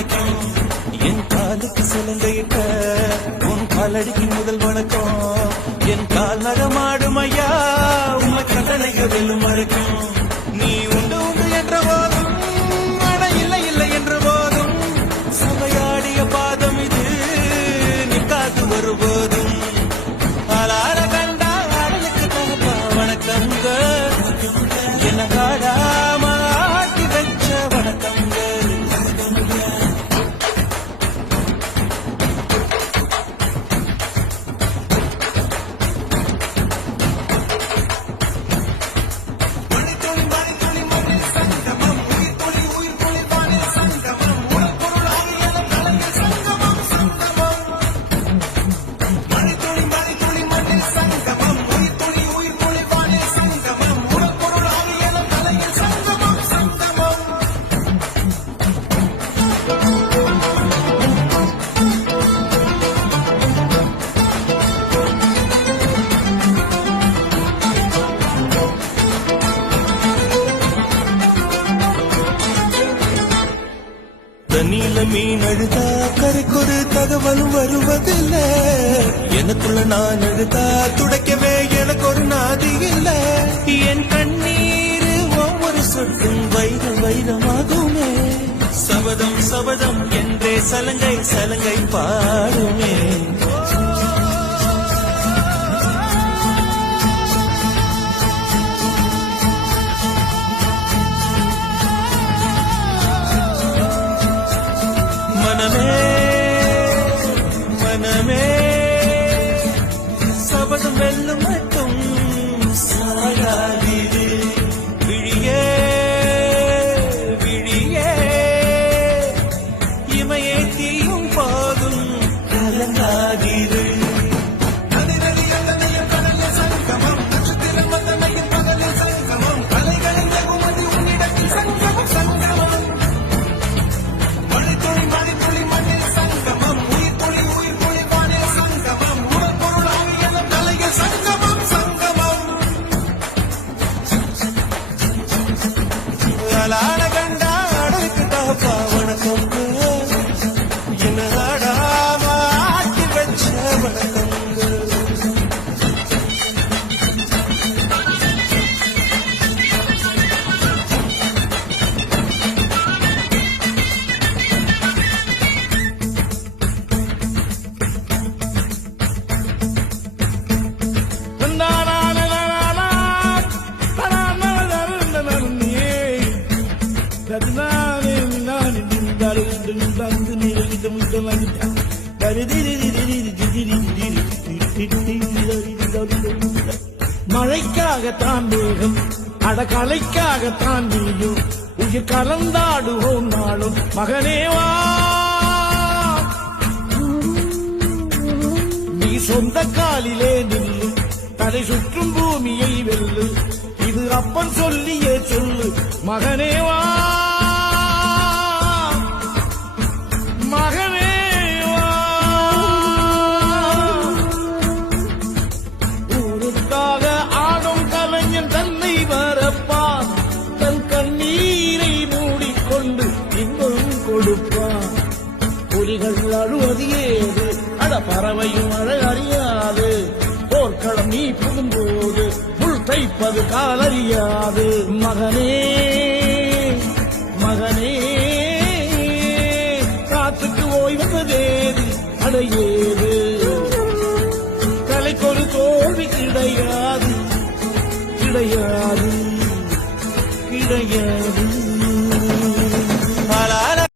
கிடைக்கும். என் காலுக்கு சிலங்கையிட்ட உன் காலடிக்கு முதல் வணக்கம். என் கால் நகமாடும் ஐயா உண்மை கட்டளைக வெல்லும் வழக்கம். நீ உண்டு உண்டு என்ற போதும் அட இல்லை இல்லை என்ற போதும் சபையாடிய பாதம் இது நிக்காது வருபோதும். ஆளார கண்டா ஆடலுக்கு தகப்பா வணக்கங்க. என்ன காடாம ஆட்டி வச்ச வணக்கங்க. தண்ணியில மீன் அழுதா கரைக்கொரு தகவலும் வருவதில்லை. எனக்குள்ள நான் அழுதா துடைக்கவே எனக்கு ஒரு நாதி இல்லை. என் கண்ணீர் ஒவ்வொரு சொட்டும் வைரம் வைரமாகுமே. சபதம் சபதம் என்றே சலங்கை சலங்கை பாடுமே. மனமே சபதம் வெல்லும் மட்டும் சாயாதீரு. விழியே விழியே இமையே தீயும் போதும் கலங்காதீரு. ஆளான கண்டா அடலுக்கு தகப்பா வணக்கம். என்ன ஆடாம ஆட்டி வச்ச வணக்கம். மழைக்காகத்தான் வேகம் அடகலைக்காகத்தான் நீயும் உயிர் கலந்தாடுவோம் நாளும் மகனேவா. நீ சொந்த காலிலே நில்லு தலை சுற்றும் பூமியை வெல்லு. இது அப்பன் சொல்லியே சொல்லு மகனேவா மகனேவா. ஊருக்காக ஆடும் கலைஞன் தன்னை வரப்பான். தன் கண்ணீரை மூடிக்கொண்டு இன்பம் கொடுப்பான். புலிகள் அழுவது ஏது அட பறவையும் அழ அறியாது. போர்க்களம் நீ புகும்போது புல் தைப்பது காலறியாது. மகனே மகனே காத்துக்கு ஓய்வதேது அடையேது. கலைக்கொரு தோல்வி கிடையாது கிடையாது கிடையாது.